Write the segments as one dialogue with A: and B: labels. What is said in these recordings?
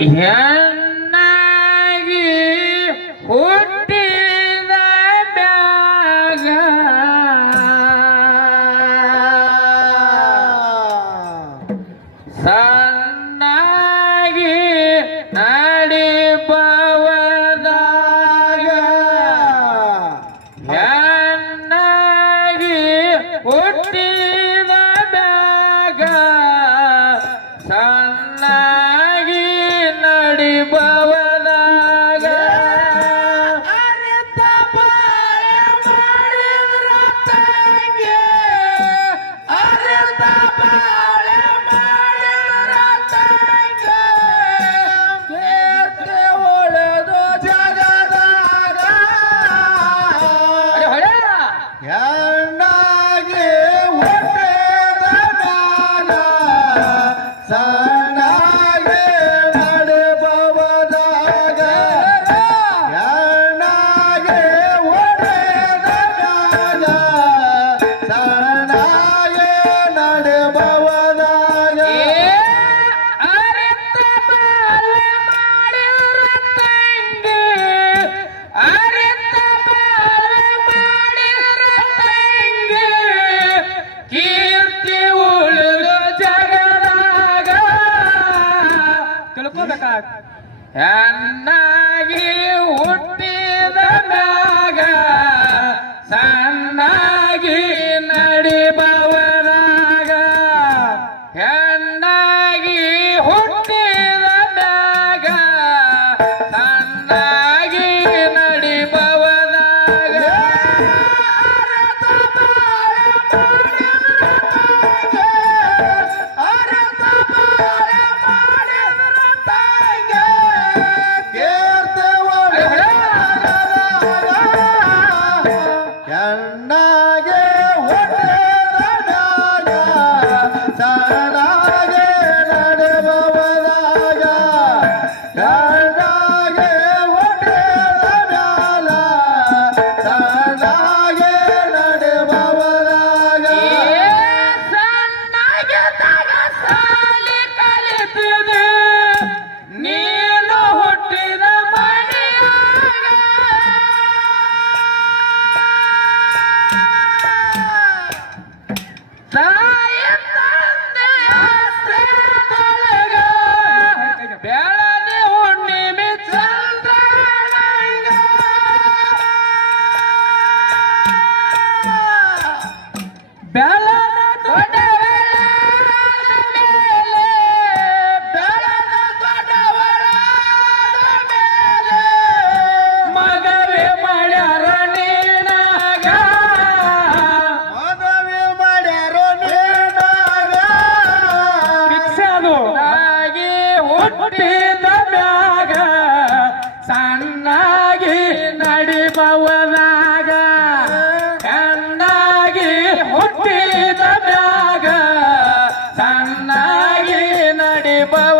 A: ಹೆಣ್ಣಾಗಿ ಸಣ್ಣಾಗಿ ನಡಿಬವರಾಗ ಹೆಣ್ಣಾಗಿ ಹುಟ್ಟಿದ ಮ್ಯಾಗ ಸಣ್ಣಾಗಿ ನಡಿಬವರಾಗ ನಡಿಬವನಾಗ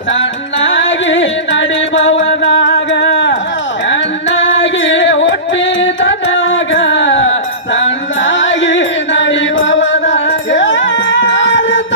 A: ತನ್ನಾಗಿ ನಡಿಬವನಾಗ ಕಣ್ಣಾಗಿ ಹುಟ್ಟಿದನಾಗ ತನ್ನಾಗಿ ನಡಿಬವನಾಗ ಭಾರತ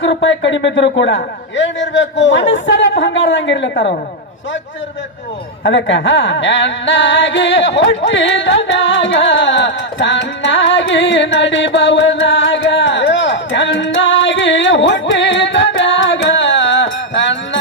A: ಹತ್ತು ರೂಪಾಯಿ ಕಡಿಮೆ ಇದ್ರು ಕೂಡ
B: ಏನಿರ್ಬೇಕು?
A: ಮನಸ್ಸರ ಬಂಗಾರದಂಗ ಇರ್ಲತ್ತಾರ ಅವರು.
B: ಸ್ವಚ್ಛ ಇರ್ಬೇಕು.
A: ಅದಕ್ಕ ಹೆಣ್ಣಾಗಿ ಹುಟ್ಟಿದಾಗ ಸಣ್ಣಾಗಿ ನಡಿಬವದಾಗ ಚೆನ್ನಾಗಿ ಹುಟ್ಟಿದಾಗ ಸಣ್ಣ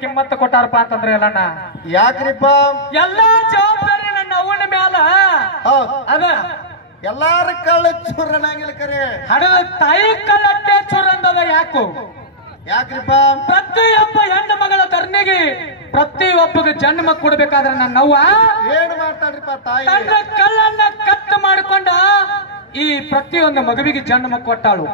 A: ಕಿಮ್ಮತ್ತು ಕೊಟ್ಟಾರಪ್ಪ ಅಂತಂದ್ರೆ ಎಲ್ಲಣ್ಣ?
B: ಯಾಕ್ರಿಪ್ಪ?
A: ಎಲ್ಲಾ ಜವಾಬ್ದಾರಿ ನನ್ನ ಅವನ ಮ್ಯಾಲ. ಅದ.
B: ಎಲ್ಲಾರ ಕಳ್ಳ ಚೂರನಾಗಿಲ್ಲ ಕರೆ.
A: ಹಡದ ತಾಯಿ ಕಳ್ಳಟ್ಟೆ ಚೂರಂದದ ಯಾಕು?
B: ಯಾಕ್ರಿಪ್ಪ?
A: ಒಬ್ಬ ಹೆಣ್ಣು ಮಗಳ ಧರ್ನಿಗೆ ಪ್ರತಿಯೊಬ್ಬಗ ಜನ್ಮ ಕೊಡ್ಬೇಕಾದ್ರೆ ನನ್ನ ಅವ್ವ
B: ಏನ್ ಮಾಡ್ತಾಳ್ರಿಪ್ಪ ತಾಯಿ?
A: ತನ್ನ ಕಳ್ಳನ್ನ ಕಟ್ ಮಾಡಿಕೊಂಡ ಈ ಪ್ರತಿಯೊಂದು ಮಗುವಿಗೆ ಜನ್ಮ ಕೊಟ್ಟಾಳು.